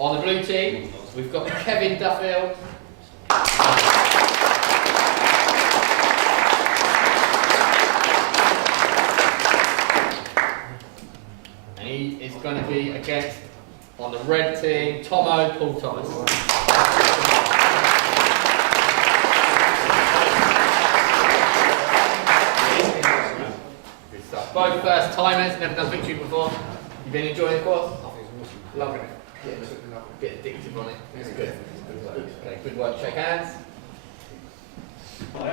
On the blue team, we've got Kevin Duffield. And he is going to be against, on the red team, Paul Thomas. Good stuff. Both first timers, never done victory before. You been enjoying the course? Loving it. A bit addictive on it. It's good. Okay, good work. Shake hands.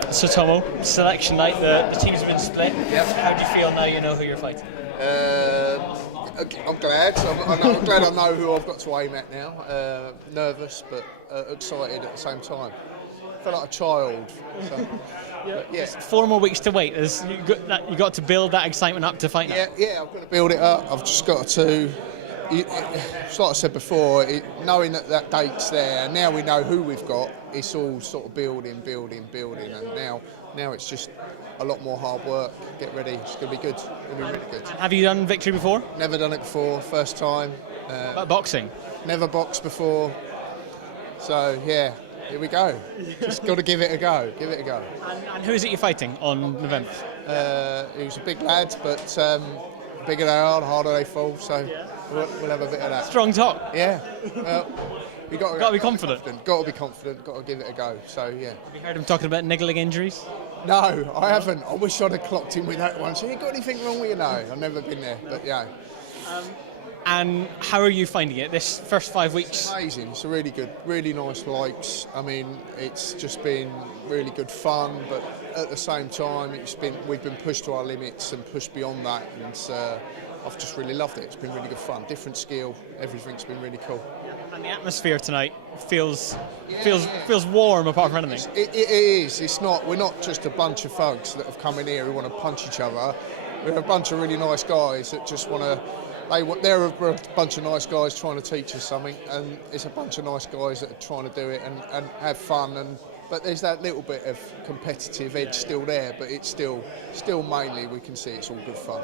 So Tomo, selection night, the team's been split. Yep. How do you feel now you know who you're fighting? I'm glad. I'm glad I know who I've got to aim at now. Nervous, but excited at the same time. I feel like a child. So, yeah. 4 more weeks to wait. You got to build that excitement up to fight now. Yeah. I've got to build it up. I've just got to. It's like I said before, knowing that date's there. Now we know who we've got. It's all sort of building, and now it's just a lot more hard work. Get ready. It's going to be good. It's going to be really good. Have you done victory before? Never done it before. First time. Boxing? Never boxed before. So yeah, here we go. Just got to give it a go. Give it a go. And who is it you're fighting on November? He was a big lad, but bigger they are, the harder they fall. So we'll have a bit of that. Strong top. Yeah. Well, you got to be confident. Got to be confident. Got to give it a go. So yeah. Have you heard him talking about niggling injuries? No, I haven't. I wish I'd have clocked him with that one. So you got anything wrong with you? No, I've never been there. But yeah. And how are you finding it? This first 5 weeks. Amazing. It's a really good, really nice lakes. I mean, it's just been really good fun, but at the same time, we've been pushed to our limits and pushed beyond that, and I've just really loved it. It's been really good fun. Different skill. Everything's been really cool. And the atmosphere tonight feels warm apart from anything. It is. It's not. We're not just a bunch of thugs that have come in here who want to punch each other. We're a bunch of really nice guys that just want to. They're a bunch of nice guys trying to teach us something, and it's a bunch of nice guys that are trying to do it and have fun. But there's that little bit of competitive edge still there, but it's still mainly we can see it's all good fun.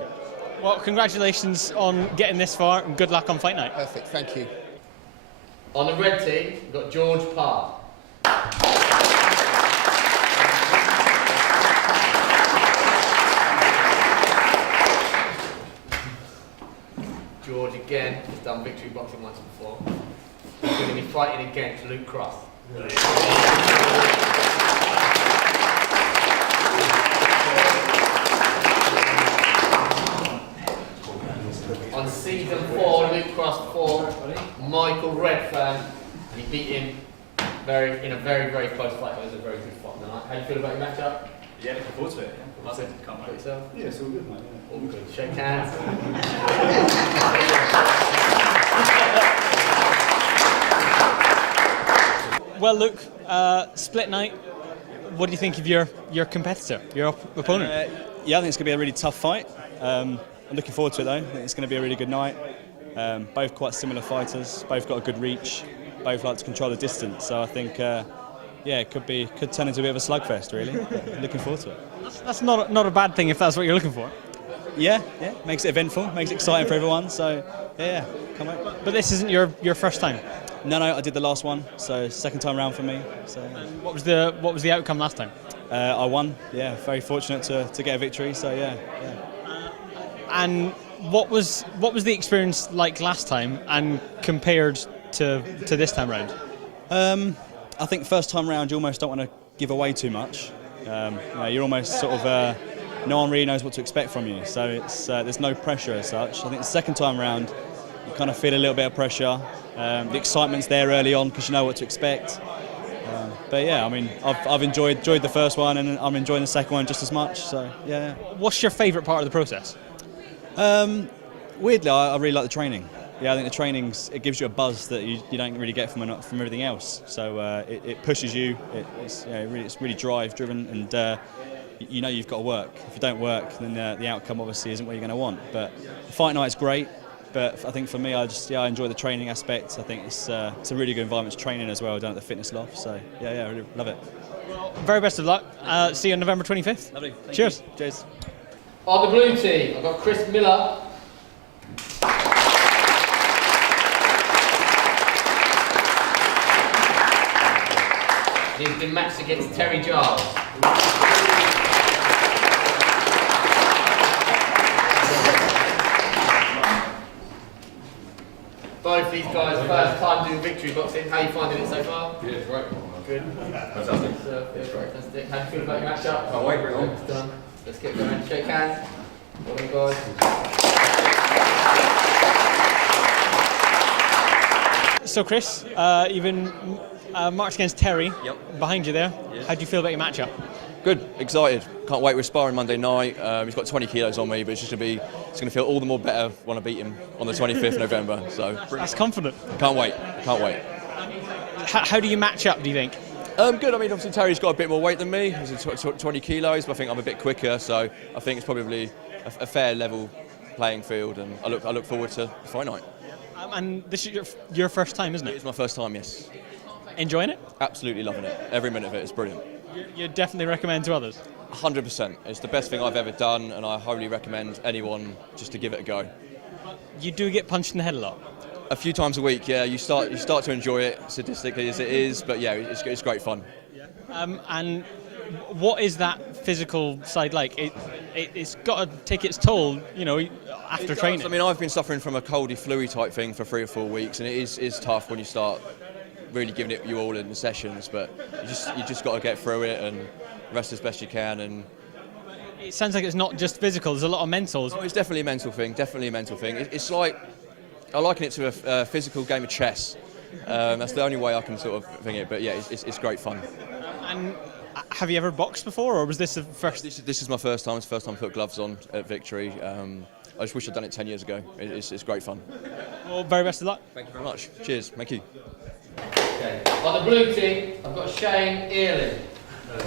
Well, congratulations on getting this far, and good luck on fight night. Perfect, thank you. On the red team, we've got George Parr. George again has done victory boxing once before. He's going to be fighting against Luke Cross. On season 4, Luke Cross fought Michael Redfern. He beat him in a very, very close fight. It was a very good fight tonight. How do you feel about your matchup? Yeah, looking forward to it. Love it. Can't Got wait. yourself? Yeah, it's all good, mate. All good. Shake hands. Well, Luke, split night. What do you think of your competitor, your opponent? Yeah, I think it's going to be a really tough fight. I'm looking forward to it though. I think it's going to be a really good night. Both quite similar fighters. Both got a good reach. Both like to control the distance. So I think, it could turn into a bit of a slugfest really. Looking forward to it. That's not a bad thing if that's what you're looking for. Yeah, makes it eventful, makes it exciting for everyone. So yeah, can't wait. But this isn't your first time. No, I did the last one, so second time round for me. So And what was the outcome last time? I won. Yeah, very fortunate to get a victory. So yeah. And what was the experience like last time, and compared to this time round? I think first time round you almost don't want to give away too much. You're almost sort of no one really knows what to expect from you, so it's there's no pressure as such. I think the second time round you kind of feel a little bit of pressure. The excitement's there early on because you know what to expect. But yeah, I mean, I've enjoyed the first one, and I'm enjoying the second one just as much. So yeah. What's your favourite part of the process? Weirdly, I really like the training. Yeah, I think the it gives you a buzz that you don't really get from everything else. So it pushes you. It's really drive driven, and you know you've got to work. If you don't work, then the outcome obviously isn't what you're going to want. But the fight night's great. But I think for me, I enjoy the training aspect. I think it's a really good environment to train in as well, down at the fitness loft. So yeah, I really love it. Well, very best of luck. See you on November 25th. Lovely. Cheers. You. Cheers. On the blue team, I've got Chris Miller. He's been matched against Terry Giles. Both these guys, first time doing victory boxing. How are you finding it so far? Yeah, it's great. Good. Fantastic. Feels fantastic. How do you feel about your matchup? Can't wait, bring it on. It's done. Let's get going. Shake hands. Well done, guys. So Chris, you've been marched against Terry. Yep. Behind you there. Yes. How do you feel about your matchup? Good, excited. Can't wait. We're sparring Monday night. He's got 20 kilos on me, but it's going to feel all the more better when I beat him on the 25th November. So That's confident. can't wait. Can't wait. How do you match up, do you think? Good. I mean, obviously Terry's got a bit more weight than me. He's 20 kilos, but I think I'm a bit quicker. So I think it's probably a fair level playing field, and I look forward to the fight night. And this is your first time, isn't it? It's my first time, yes. Enjoying it? Absolutely loving it. Every minute of it is brilliant. You definitely recommend to others? 100%. It's the best thing I've ever done, and I highly recommend anyone just to give it a go. You do get punched in the head a lot. A few times a week, yeah. You start to enjoy it, sadistically as it is, but yeah, it's great fun. And what is that physical side like? It's got to take its toll, you know, after training. I mean, I've been suffering from a coldy, flu type thing for 3 or 4 weeks, and it is tough when you start really giving it you all in the sessions. But you just got to get through it and rest as best you can. And It sounds like it's not just physical. There's a lot of mentals. oh, it's definitely a mental thing. Definitely a mental thing. It's like I liken it to a physical game of chess. That's the only way I can sort of think it. But yeah, it's great fun. And have you ever boxed before, or was this the first? This is my first time. It's the first time I put gloves on at Victory. I just wish I'd done it 10 years ago. It's great fun. Well, very best of luck. Thank you very much. Cheers. Thank you. Okay. On the blue team, I've got Shane Earling. On the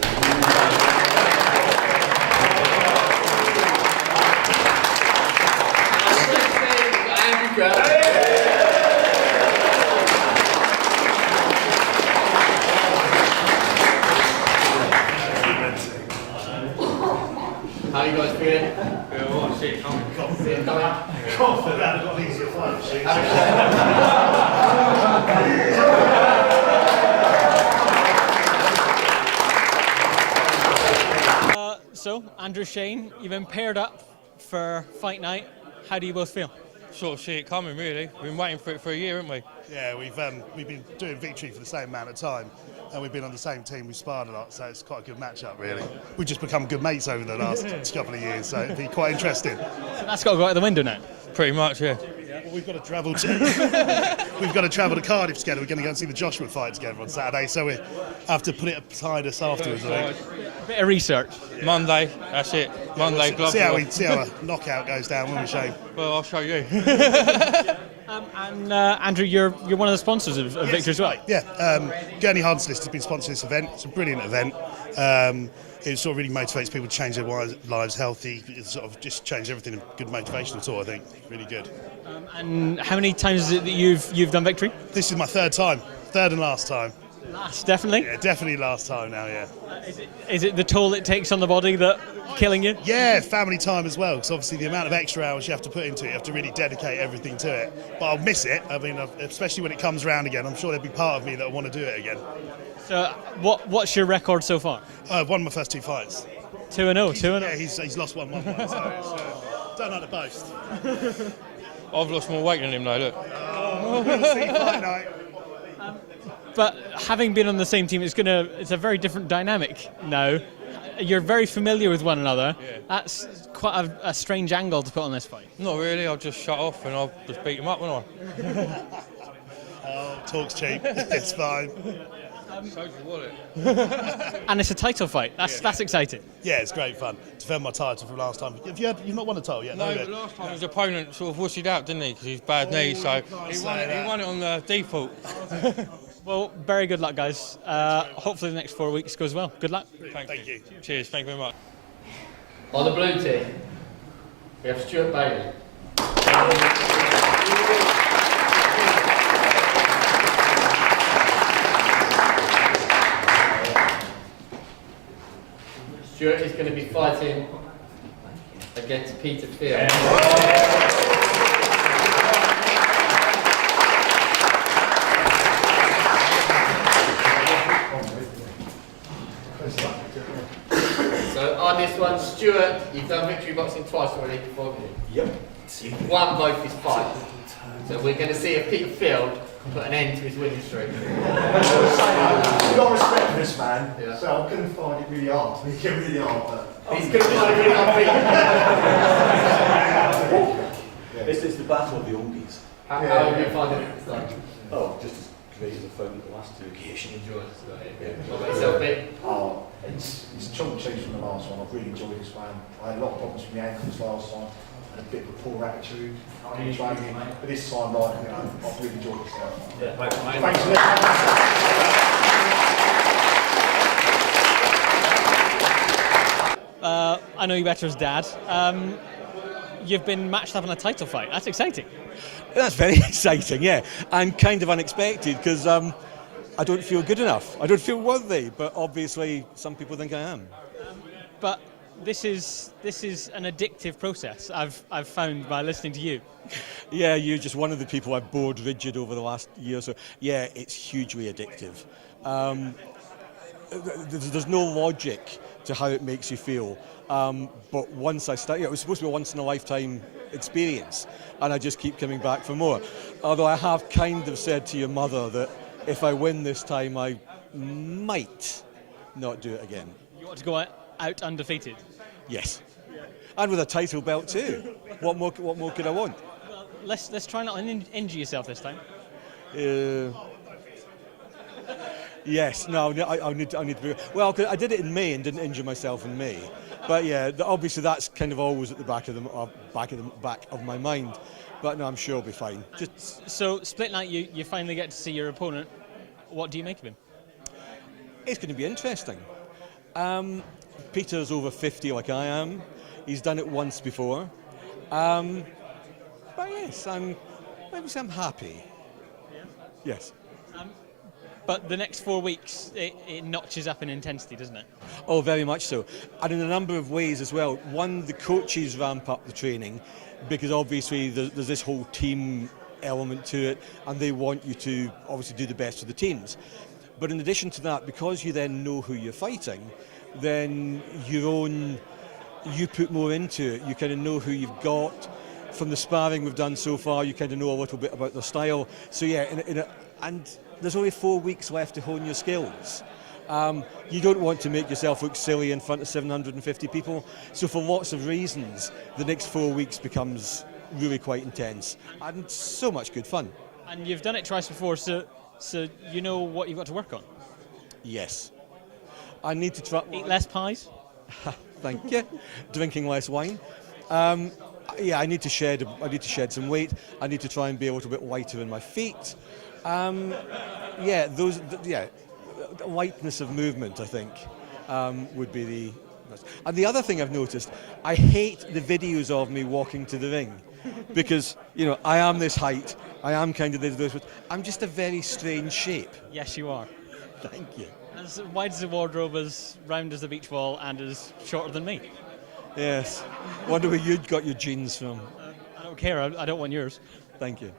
red team, we've got Andrew Grant. How are you guys feeling? See it coming. Confident I've got easier fight. So, Andrew, Shane, you've been paired up for fight night. How do you both feel? Sort of see it coming, really. We've been waiting for it for a year, haven't we? Yeah, we've been doing Victory for the same amount of time, and we've been on the same team. We've sparred a lot, so it's quite a good match-up, really. We've just become good mates over the last couple of years, so it'd be quite interesting. So that's got to go out the window now. Pretty much, yeah. Well, we've got to travel to Cardiff together. We're going to go and see the Joshua fight together on Saturday, so we have to put it beside us afterwards, I think. Bit of research. Monday, that's it. Monday, gloves. See how a knockout goes down, won't we, Shane? Well, I'll show you. And Andrew, you're one of the sponsors of Victory as well. Yeah, Gurney Harness List has been sponsoring this event. It's a brilliant event. It sort of really motivates people to change their lives healthy. It sort of just changed everything. Good motivational tour, I think. Really good. And how many times is it that you've done Victory? This is my third time, third and last time. Last, definitely. Yeah, definitely last time now. Yeah. Is it the toll it takes on the body that killing you? Yeah, family time as well. Because obviously the amount of extra hours you have to put into it, you have to really dedicate everything to it. But I'll miss it. I mean, especially when it comes round again. I'm sure there'll be part of me that will want to do it again. So, what's your record so far? I've won my first 2 fights. 2-0, 2-0. Yeah, he's lost one fight, so don't like to boast. I've lost more weight than him, though, look. We'll see fight night. But having been on the same team, it's a very different dynamic now. You're very familiar with one another. Yeah. That's quite a strange angle to put on this fight. Not really, I'll just shut off and I'll just beat him up, won't I? Oh, talk's cheap. It's fine. So's your wallet. And it's a title fight. That's exciting. Yeah, it's great fun. Defend my title from last time. You've not won a title yet? No, but last time his opponent sort of wussied out, didn't he? Because he's bad knee, so he won it on the default. Well, very good luck, guys. Hopefully the next 4 weeks goes well. Good luck. Thank you. Cheers, thank you very much. On the blue team, we have Stuart Bailey. Stuart is going to be fighting against Peter Field. boxing twice already before you. Yep. Won both his fights. So we're going to see if Peter Field can put an end to his winning streak. I've got respect for this man, Yeah. so I'm going to find it really hard to make it really hard. But He's going to find it really hard, Peter. it's the battle of the oldies. How have you found it this time? Oh, just as great as I found it the last two occasions. Enjoy it. What about yourself, Pete? Oh, it's chunk change from the last one. I've really enjoyed this one. I had a lot of problems with my ankles last time and a bit of a poor attitude in training. But this time, like, you know, I've really enjoyed this stuff. Thanks for I know you better as Dad. You've been matched up in a title fight. That's exciting. That's very exciting, yeah, and kind of unexpected because I don't feel good enough. I don't feel worthy, but obviously some people think I am. But this is an addictive process. I've found by listening to you. Yeah, you're just one of the people I've bored rigid over the last year or so. Yeah, it's hugely addictive. There's no logic to how it makes you feel. But once I started, it was supposed to be a once-in-a-lifetime experience, and I just keep coming back for more. Although I have kind of said to your mother that if I win this time, I might not do it again. You want to go out undefeated? Yes. And with a title belt too. What more could I want? Well, let's try not to injure yourself this time. Yes, no, I need to be. Well, 'cause I did it in May and didn't injure myself in May, but yeah, obviously that's kind of always at the back of my mind. But no, I'm sure I'll be fine. So split night, you finally get to see your opponent. What do you make of him? It's going to be interesting. Peter's over 50 like I am. He's done it once before. But yes, I'm happy. Yes. But the next 4 weeks, it notches up in intensity, doesn't it? Oh, very much so. And in a number of ways as well. One, the coaches ramp up the training because obviously there's this whole team element to it and they want you to obviously do the best for the teams. But in addition to that, because you then know who you're fighting, then you put more into it. You kind of know who you've got. From the sparring we've done so far, you kind of know a little bit about their style. So yeah, and there's only 4 weeks left to hone your skills. You don't want to make yourself look silly in front of 750 people. So for lots of reasons, the next 4 weeks becomes really quite intense and so much good fun. And you've done it twice before, so you know what you've got to work on. Yes. I need to try... Eat less pies? Thank you. Drinking less wine. Yeah, I need to shed some weight. I need to try and be a little bit lighter in my feet. Lightness of movement, I think, would be the... And the other thing I've noticed, I hate the videos of me walking to the ring because, you know, I am this height, I am kind of this, but I'm just a very strange shape. Yes, you are. Thank you. As wide as the wardrobe, as round as the beach ball, and as shorter than me. Yes. Wonder where you'd got your jeans from. I don't care, I don't want yours. Thank you.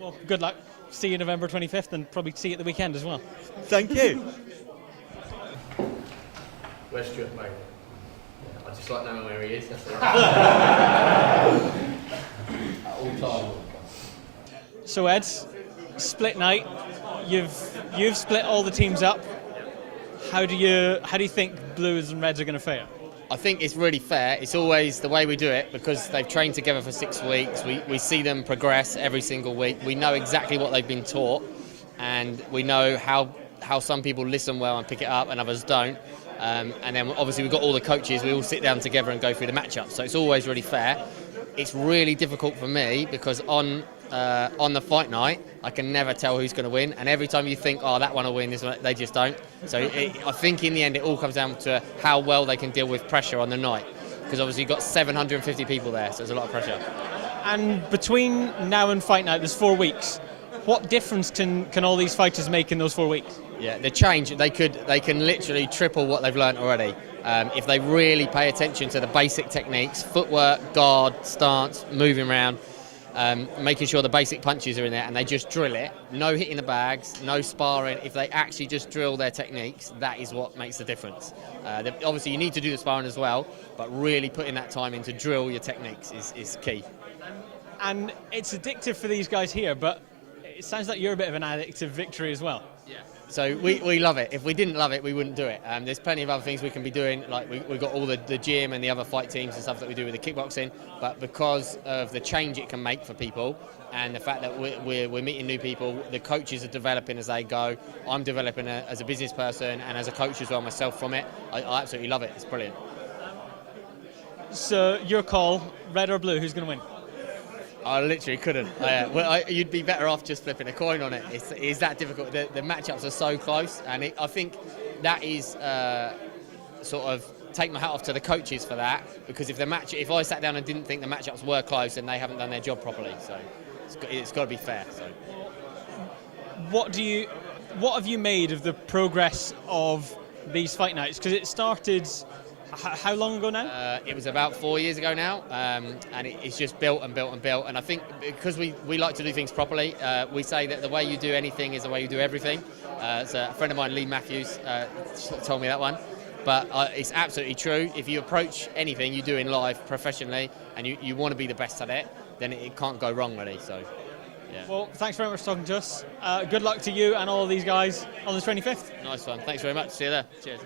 Well, good luck. See you November 25th and probably see you at the weekend as well. Thank you. Where's Stuart May? I just like knowing where he is. That's it. At all times. So Ed, split night. You've split all the teams up. How do you think Blues and Reds are going to fare? I think it's really fair. It's always the way we do it because they've trained together for 6 weeks. We see them progress every single week. We know exactly what they've been taught, and we know how some people listen well and pick it up and others don't. And then obviously we've got all the coaches. We all sit down together and go through the matchups. So it's always really fair. It's really difficult for me because on the fight night, I can never tell who's going to win. And every time you think, oh, that one will win, this one, they just don't. So I think in the end, it all comes down to how well they can deal with pressure on the night. Because obviously you've got 750 people there, so there's a lot of pressure. And between now and fight night, there's 4 weeks. What difference can all these fighters make in those 4 weeks? Yeah, the change, they can literally triple what they've learnt already. If they really pay attention to the basic techniques, footwork, guard, stance, moving around, making sure the basic punches are in there and they just drill it. No hitting the bags, no sparring. If they actually just drill their techniques, that is what makes the difference. Obviously, you need to do the sparring as well, but really putting that time in to drill your techniques is key. And it's addictive for these guys here, but it sounds like you're a bit of an addict of victory as well. Yeah. So we love it. If we didn't love it, we wouldn't do it. There's plenty of other things we can be doing, like we've got all the gym and the other fight teams and stuff that we do with the kickboxing, but because of the change it can make for people and the fact that we're meeting new people, the coaches are developing as they go. I'm developing as a business person and as a coach as well myself from it. I absolutely love it. It's brilliant. So your call, red or blue, who's going to win? I literally couldn't. You'd be better off just flipping a coin on it. It's that difficult. The matchups are so close, and I think that is sort of take my hat off to the coaches for that. Because if I sat down and didn't think the matchups were close, then they haven't done their job properly. So it's got to be fair. So what have you made of the progress of these fight nights? Because it started. How long ago now? It was about 4 years ago now, and it's just built and built and built. And I think because we like to do things properly, we say that the way you do anything is the way you do everything. So a friend of mine, Lee Matthews, told me that one. But it's absolutely true. If you approach anything you do in life professionally and you want to be the best at it, then it can't go wrong really. So, yeah. Well, thanks very much for talking to us. Good luck to you and all these guys on the 25th. Nice one. Thanks very much. See you there. Cheers.